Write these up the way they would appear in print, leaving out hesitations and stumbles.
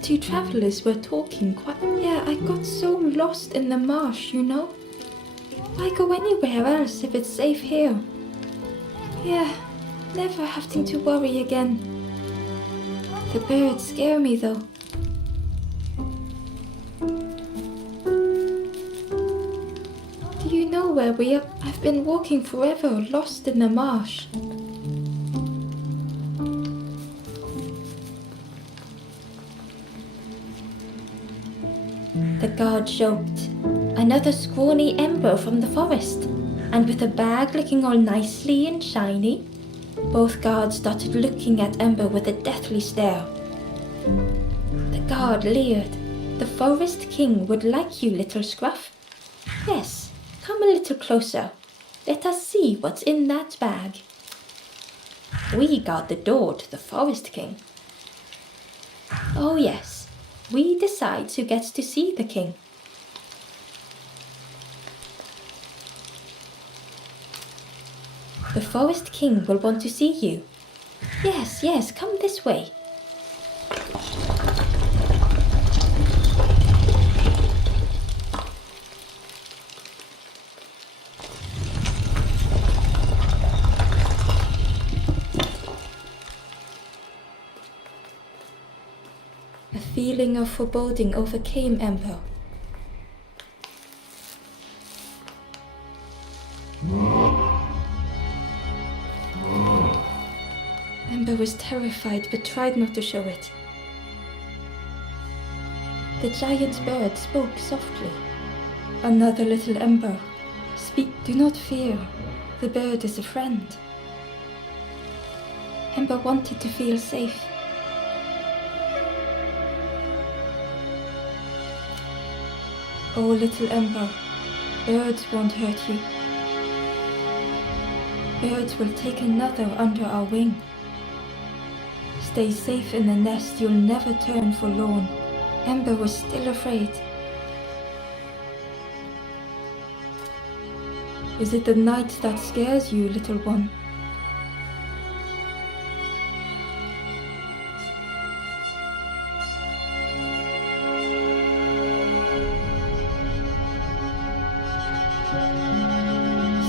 The two travelers were talking quite... Yeah, I got so lost in the marsh, you know? Why go anywhere else if it's safe here? Yeah, never having to worry again. The birds scare me though. Do you know where we are? I've been walking forever, lost in the marsh. The guard joked. Another scrawny ember from the forest, and with a bag looking all nicely and shiny. Both guards started looking at Ember with a deathly stare. The guard leered. The forest king would like you, little scruff. Yes, come a little closer. Let us see what's in that bag. We guard the door to the forest king. Oh yes, we decide who gets to see the king. The forest king will want to see you. Yes, yes, come this way. A feeling of foreboding overcame Ember. Ember was terrified but tried not to show it. The giant bird spoke softly. Another little Ember. Speak, do not fear. The bird is a friend. Ember wanted to feel safe. Oh, little Ember, birds won't hurt you. Birds will take another under our wing. Stay safe in the nest, you'll never turn forlorn. Ember was still afraid. Is it the night that scares you, little one?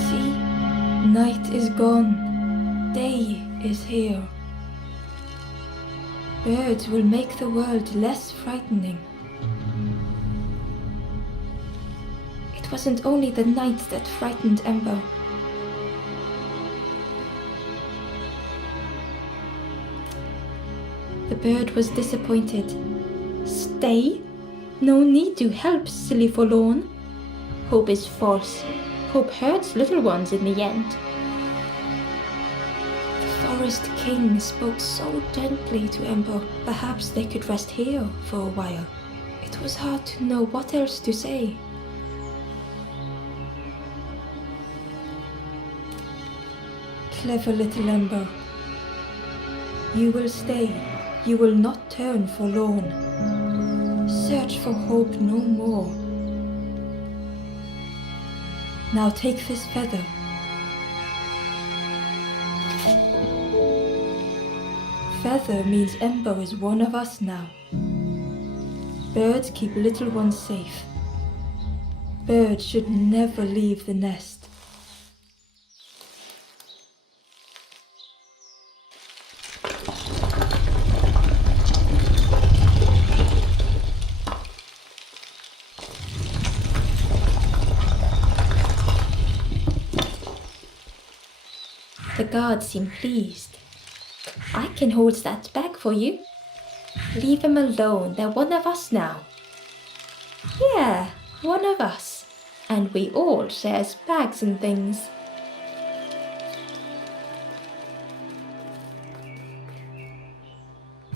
See, night is gone, day is here. Birds will make the world less frightening. It wasn't only the night that frightened Ember. The bird was disappointed. Stay? No need to help, silly forlorn. Hope is false. Hope hurts little ones in the end. The forest king spoke so gently to Ember. Perhaps they could rest here for a while. It was hard to know what else to say. Clever little Ember. You will stay. You will not turn forlorn. Search for hope no more. Now take this feather. Feather means Ember is one of us now. Birds keep little ones safe. Birds should never leave the nest. The guard seemed pleased. I can hold that bag for you. Leave them alone, they're one of us now. Yeah, one of us. And we all shares bags and things.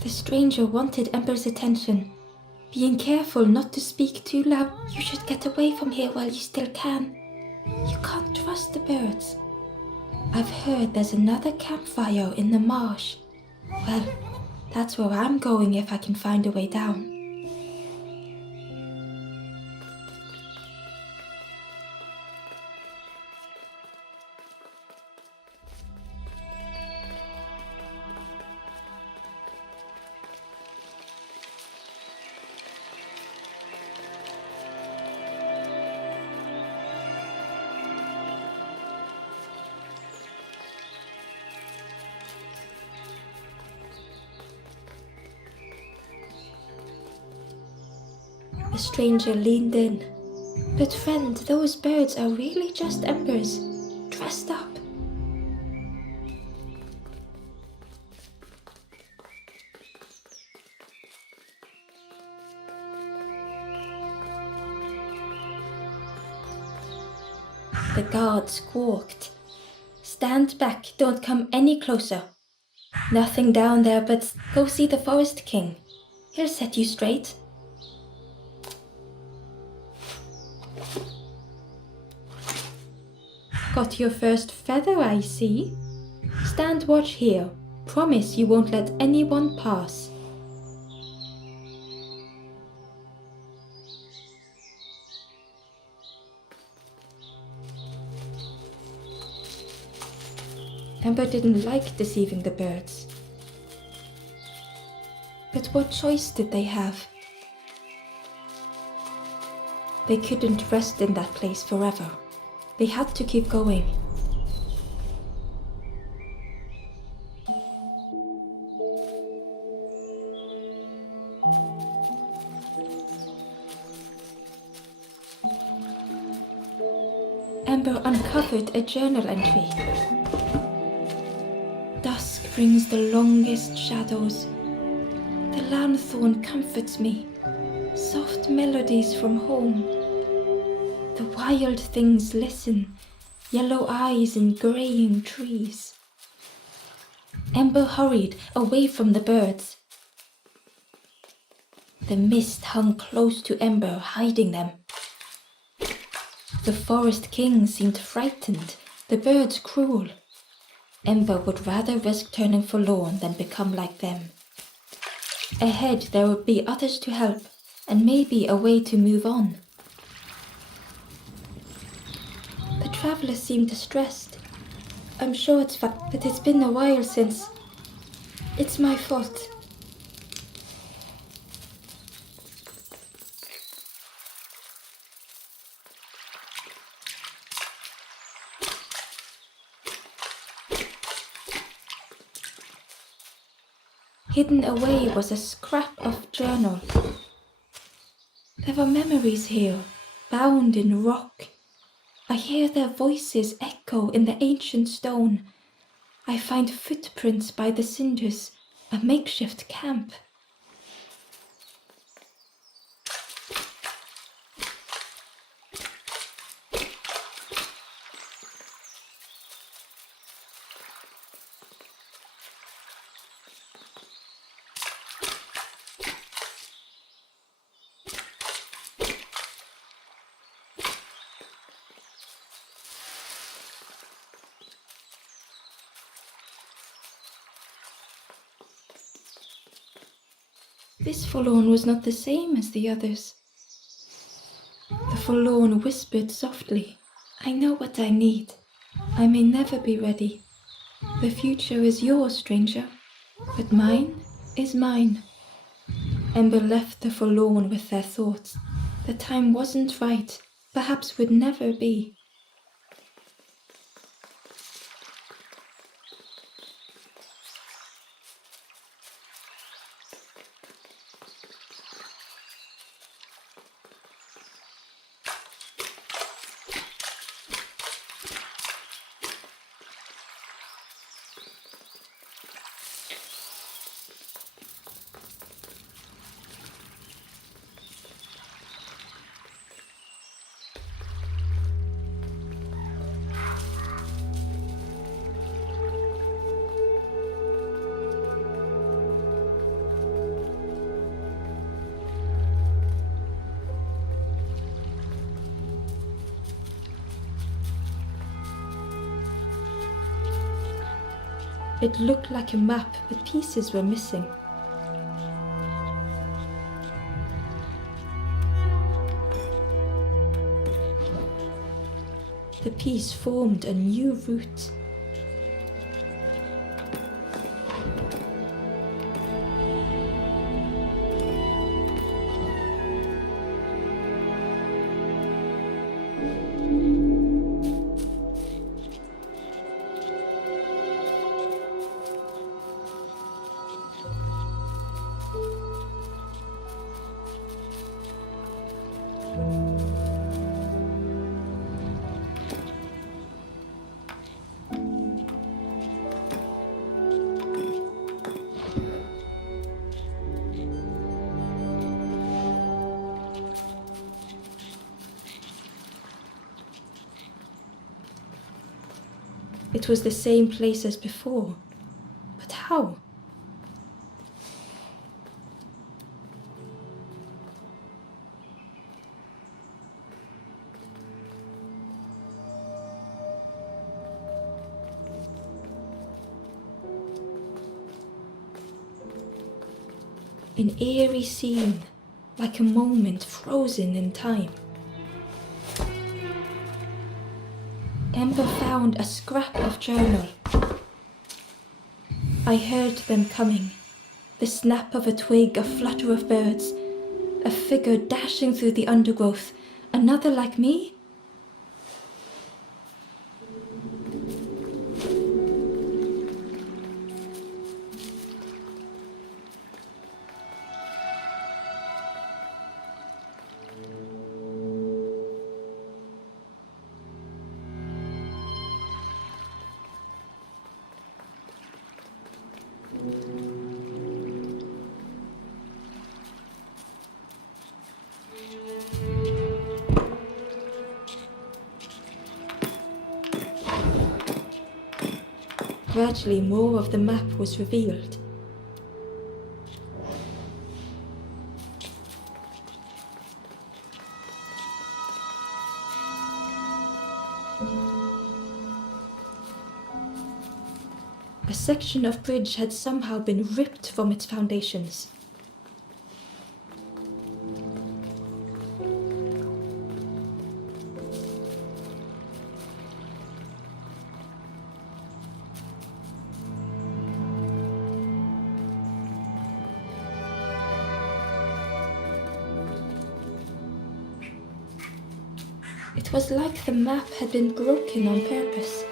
The stranger wanted Ember's attention. Being careful not to speak too loud. You should get away from here while you still can. You can't trust the birds. I've heard there's another campfire in the marsh. Well, that's where I'm going if I can find a way down. stranger leaned in. But friend, those birds are really just embers, dressed up. The guard squawked. Stand back, don't come any closer. Nothing down there, but go see the Forest King. He'll set you straight. Got your first feather, I see. Stand watch here. Promise you won't let anyone pass. Ember didn't like deceiving the birds. But what choice did they have? They couldn't rest in that place forever. They had to keep going. Ember uncovered a journal entry. Dusk brings the longest shadows. The lanthorn comforts me. Soft melodies from home. The wild things listen, yellow eyes in graying trees. Ember hurried away from the birds. The mist hung close to Ember, hiding them. The Forest King seemed frightened, the birds cruel. Ember would rather risk turning forlorn than become like them. Ahead there would be others to help, and maybe a way to move on. The traveler seemed distressed. I'm sure it's fine, but it's been a while since. It's my fault. Hidden away was a scrap of journal. There were memories here, bound in rock. I hear their voices echo in the ancient stone. I find footprints by the cinders, a makeshift camp. This forlorn was not the same as the others. The forlorn whispered softly, I know what I need. I may never be ready. The future is yours, stranger, but mine is mine. Ember left the forlorn with their thoughts. The time wasn't right, perhaps would never be. It looked like a map, but pieces were missing. The piece formed a new route. It was the same place as before. But how? An eerie scene, like a moment frozen in time. Ember found a scrap of journal. I heard them coming. The snap of a twig, a flutter of birds, a figure dashing through the undergrowth. Another like me? Gradually, more of the map was revealed. A section of bridge had somehow been ripped from its foundations. It was like the map had been broken on purpose.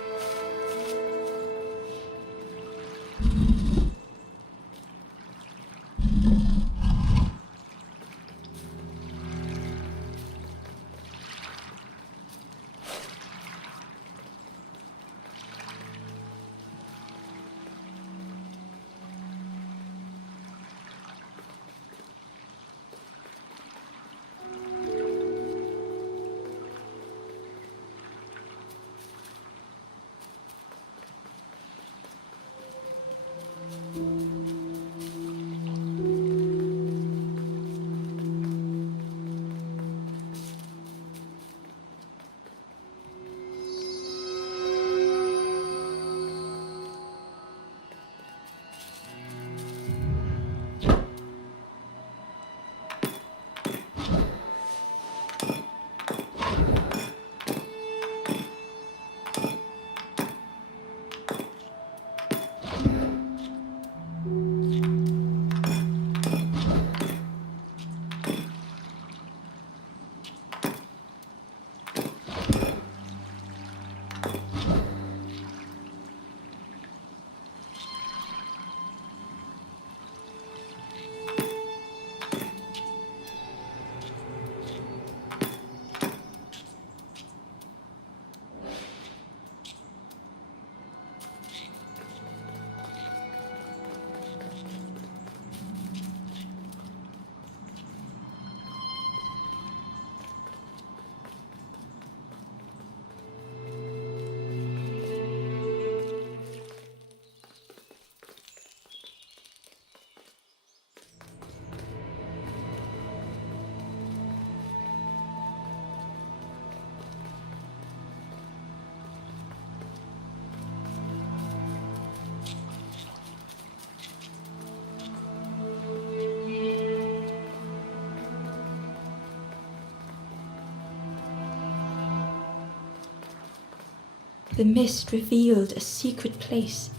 The mist revealed a secret place.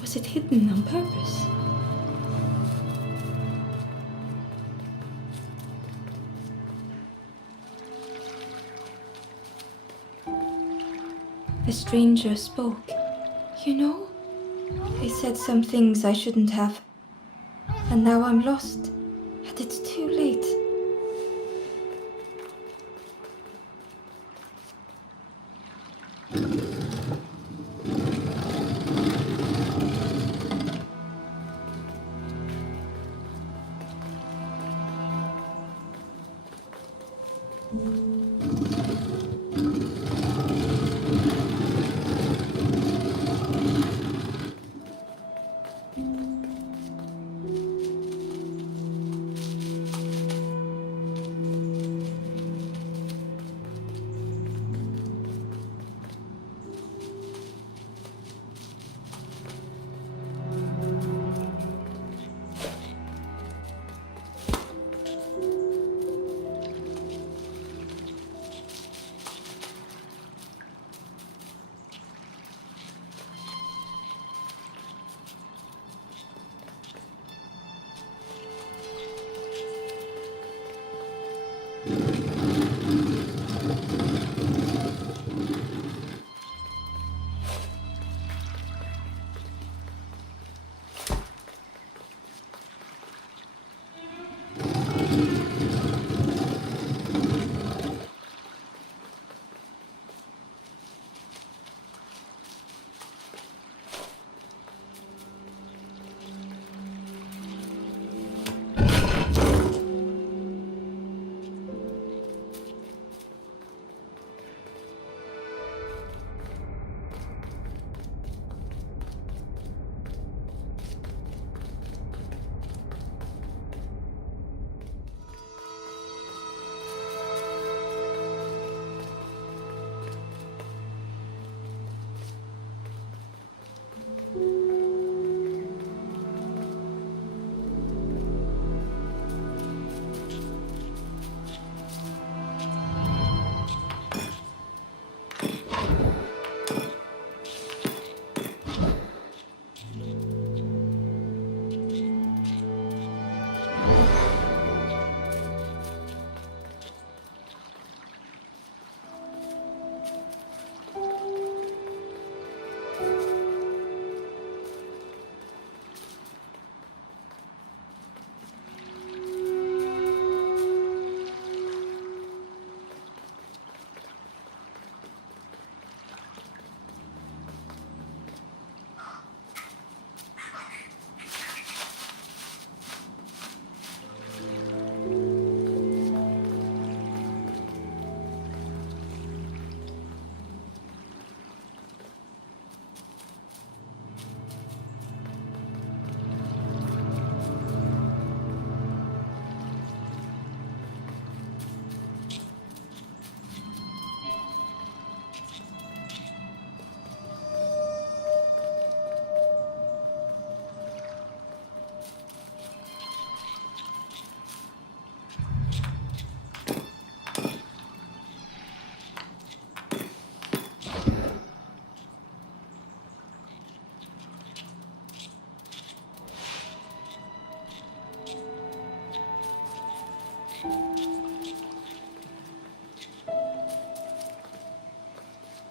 Was it hidden on purpose? The stranger spoke. You know, I said some things I shouldn't have. And now I'm lost. And it's too late.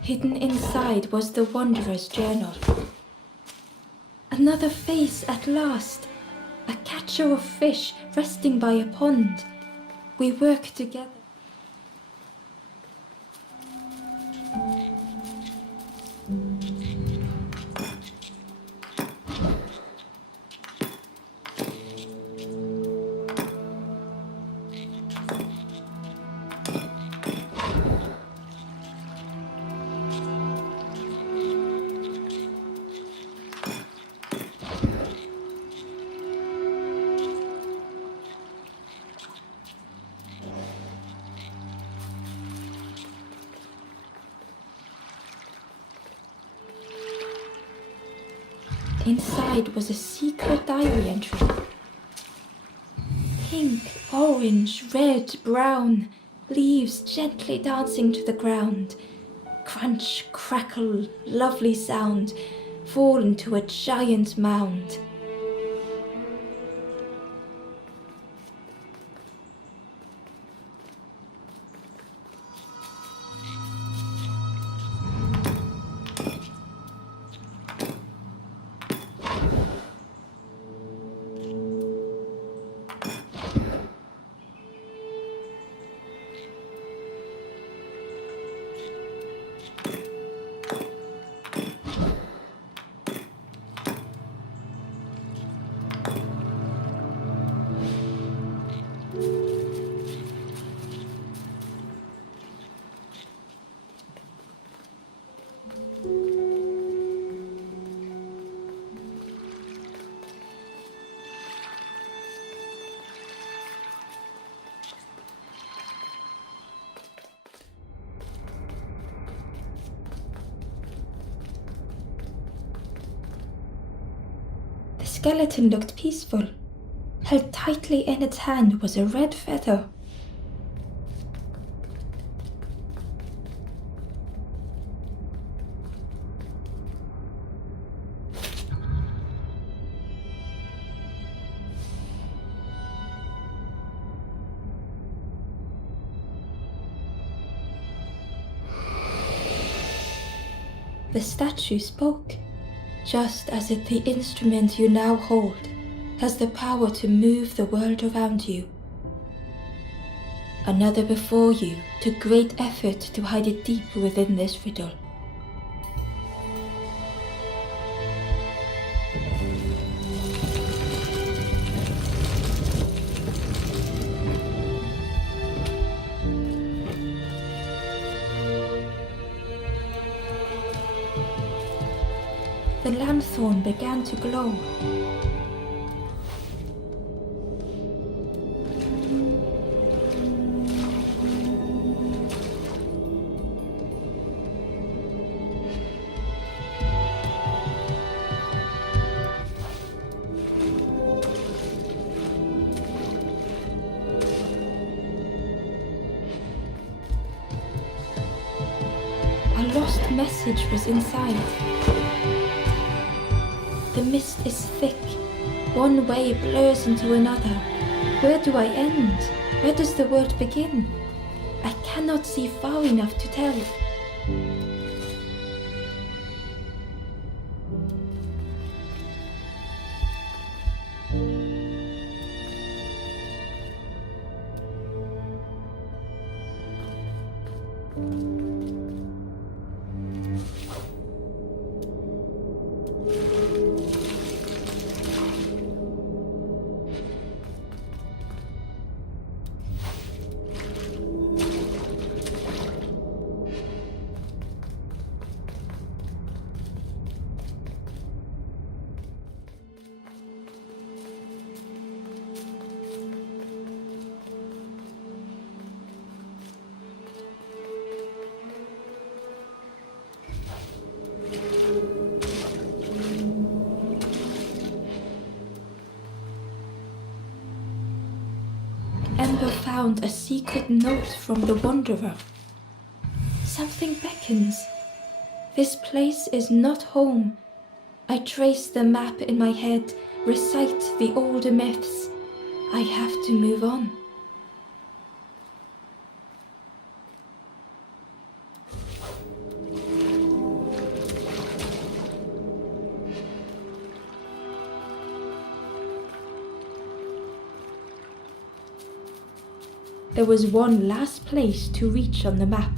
Hidden inside was the wanderer's journal. Another face at last, a catcher of fish resting by a pond. We work together. Inside was a secret diary entry. Pink, orange, red, brown, leaves gently dancing to the ground. Crunch, crackle, lovely sound, fall into a giant mound. The skeleton looked peaceful. Held tightly in its hand was a red feather. The statue spoke, just as if the instrument you now hold has the power to move the world around you. Another before you took great effort to hide it deep within this riddle. The lanthorn began to glow. A lost message was inside. The mist is thick. One way blurs into another. Where do I end? Where does the world begin? I cannot see far enough to tell. Ember found a secret note from the wanderer. Something beckons. This place is not home. I trace the map in my head, recite the older myths. I have to move on. There was one last place to reach on the map.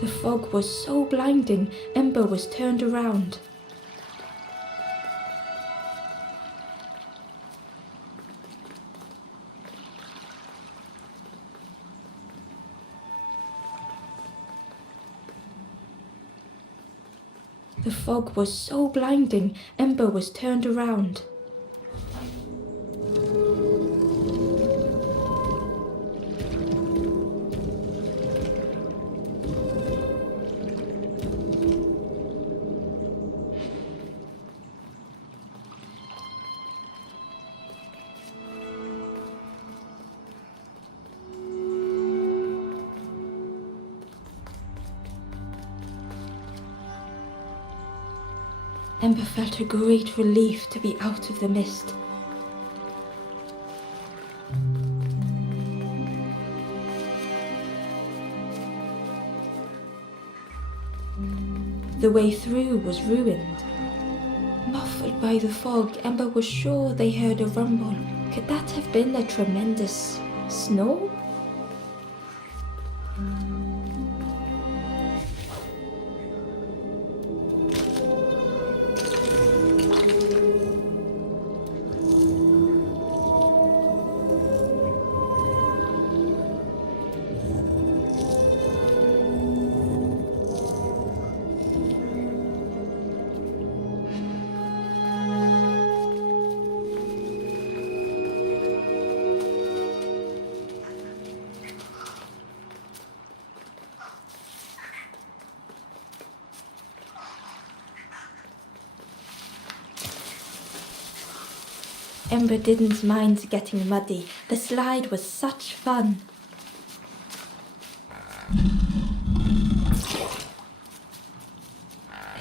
The fog was so blinding, Ember was turned around. The fog was so blinding, Ember was turned around. Ember felt a great relief to be out of the mist. The way through was ruined. Muffled by the fog, Ember was sure they heard a rumble. Could that have been a tremendous snow? Ember didn't mind getting muddy. The slide was such fun.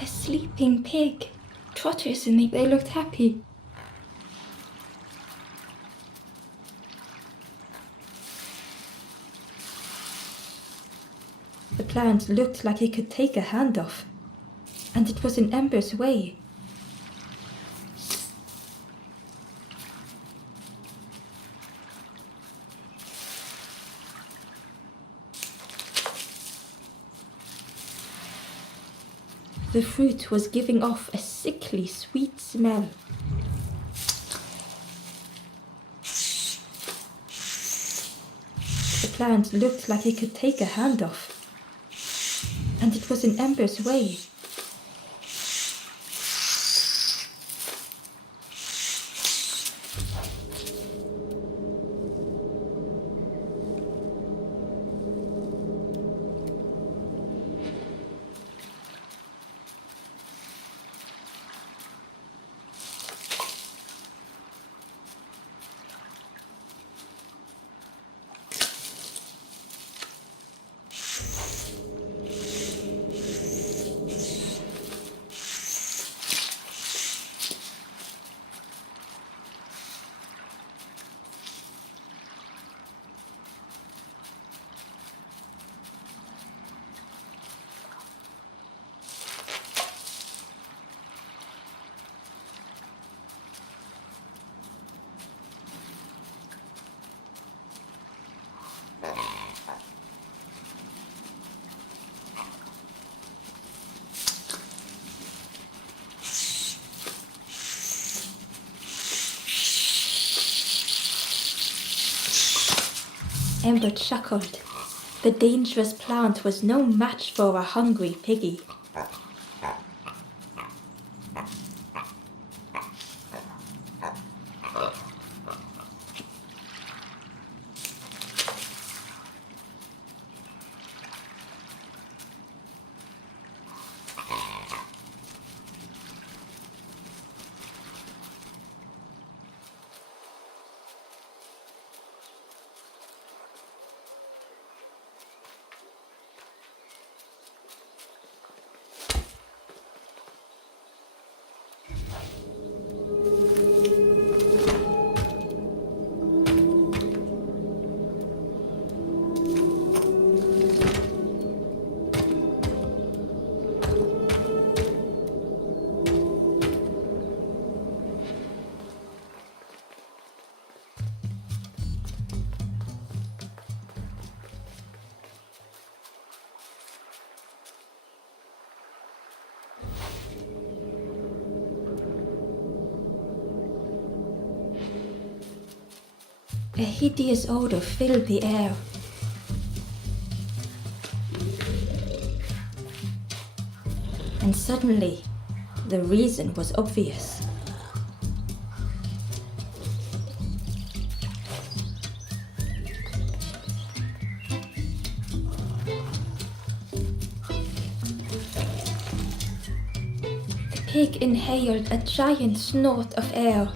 A sleeping pig. Trotters and they looked happy. The plant looked like it could take a hand off, and it was in Ember's way. The fruit was giving off a sickly sweet smell. The plant looked like it could take a hand off, and it was in Ember's way. Ember chuckled. The dangerous plant was no match for a hungry piggy. A hideous odor filled the air. And suddenly, the reason was obvious. The pig inhaled a giant snort of air.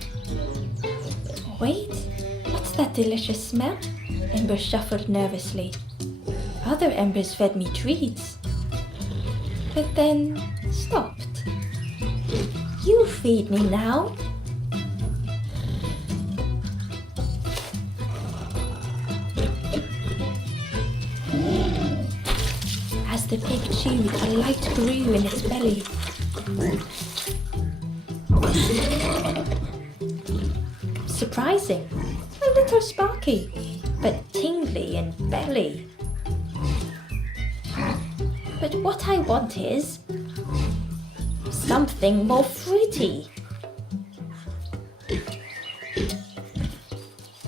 Wait. That delicious smell? Ember shuffled nervously. Other embers fed me treats, but then stopped. You feed me now. As the pig chewed, a light grew in its belly. Surprising. A little sparky, but tingly in belly. But what I want is something more fruity.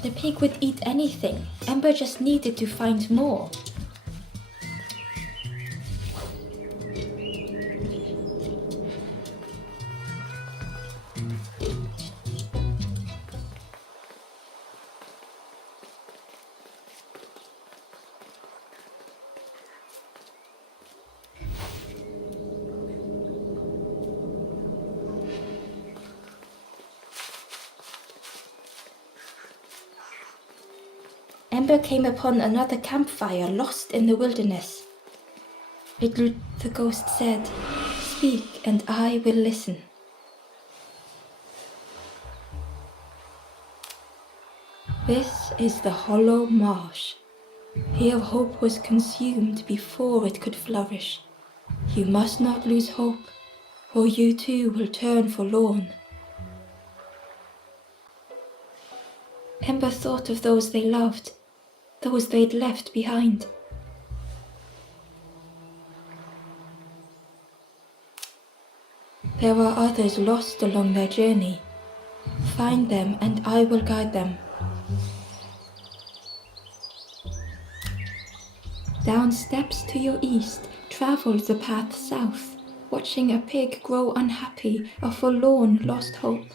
The pig would eat anything. Ember just needed to find more. Ember came upon another campfire lost in the wilderness. The ghost said, "Speak and I will listen." This is the hollow marsh. Here hope was consumed before it could flourish. You must not lose hope, or you too will turn forlorn. Ember thought of those they loved, those they'd left behind. There are others lost along their journey. Find them and I will guide them. Down steps to your east, travel the path south, watching a pig grow unhappy, a forlorn lost hope.